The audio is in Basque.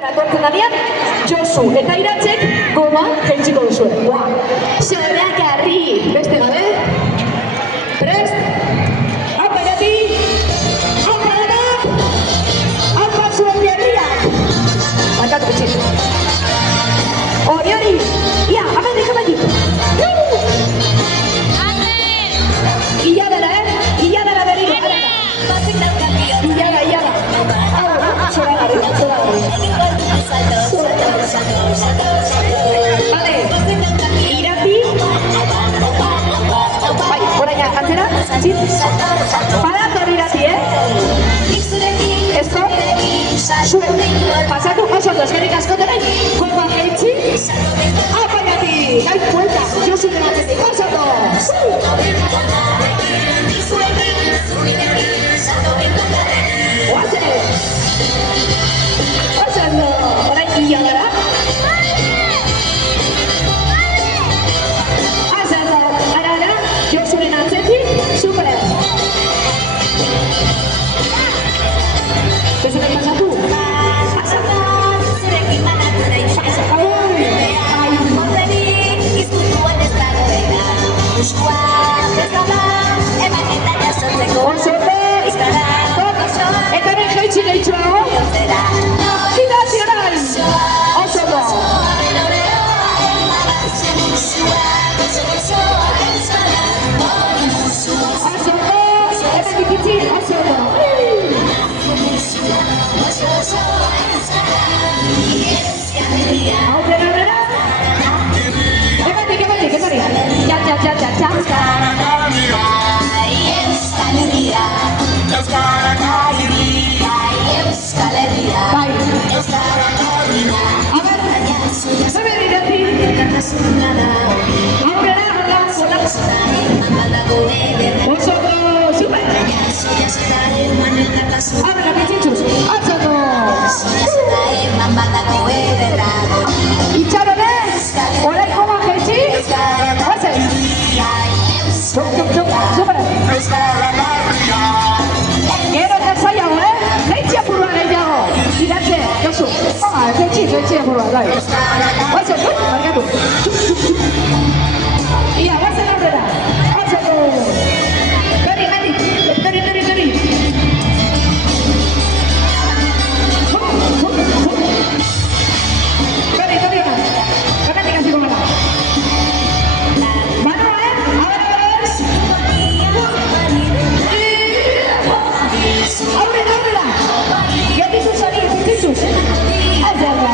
Atortzen danean, Josu eta Iratzek goma jaitsiko duzue. Zoragarri! Beste gabe? Prest? Apa gati? Apa danak? Apa zuen berriak? Bakatu betxik. Hori! Ia, amendik! Iadara, Iadara berriro, arara. Iada. Zoragarri. Vale, Irati. Bai, orain atzera, zit. Parator Irati, Esko, zuen, pasatu oso ondo, eskerrik askotarai, juego jaitsi, apainati, gai buelta, Josu dematetik, oso ondo. Oso ondo, orain Iadara. Josuren atzetik, super! Josuren pasatu? Pasa! Eta nire jaitsi gehitxoa? Idatzi orain! Oso do! Aurrera! Egatik! Bai! Zabe dirati! Aurrera! Oso do! Super! Aurrera bitzitxuz! Atzatu! Itxarone! Horai koma jaitsi! Oazen! Txuk! Super! Gero eta zaiago, jaitsi apurua gehiago! Iratze, Josu! Jaitsi apurua, bai! Oazen, markatu! Ia, oazen aurrera! Atzatu! Tori! Bakatik hasiko gara. Manoa, aurrera! Getituz hori, getituz! Azerra!